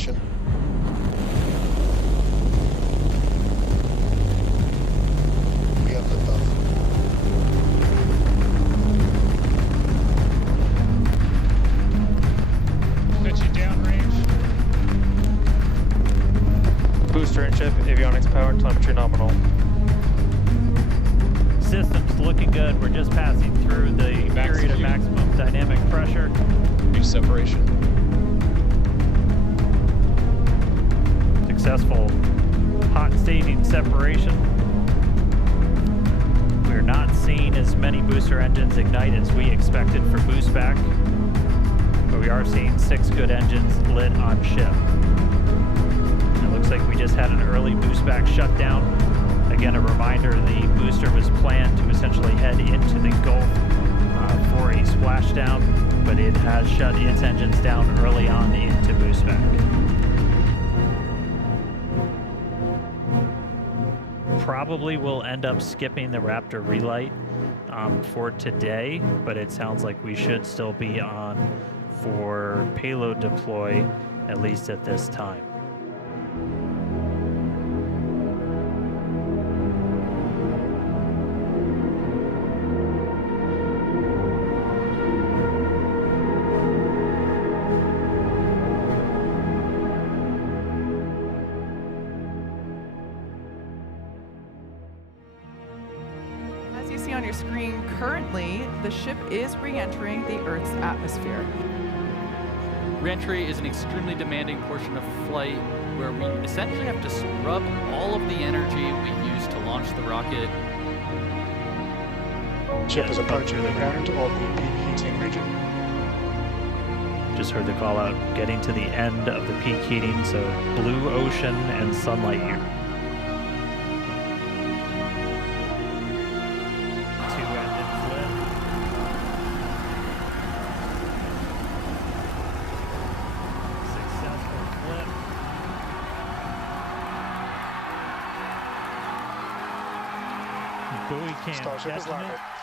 ignition. We have liftoff. Pitching downrange. Booster and ship, avionics power, telemetry nominal. Systems looking good. We're just passing through the period of maximum dynamic pressure. Reach separation. Successful hot staging separation. We're not seeing as many booster engines ignite as we expected for boost back, but we are seeing 6 good engines lit on ship. It looks like we just had an early boost back shutdown. Again, a reminder, the booster was planned to essentially head into the Gulf for a splashdown, but it has shut its engines down early on into boost back. Probably will end up skipping the Raptor relight for today, but it sounds like we should still be on for payload deploy, at least at this time. As you see on your screen, currently the ship is re-entering the Earth's atmosphere. Re-entry is an extremely demanding portion of flight where we essentially have to scrub all of the energy we use to launch the rocket. Ship is approaching the end of the peak heating region. Just heard the call out, getting to the end of the peak heating, so blue ocean and sunlight here. 2 engines lit. Successful flip. Buoy cam Starship is detonate. landed.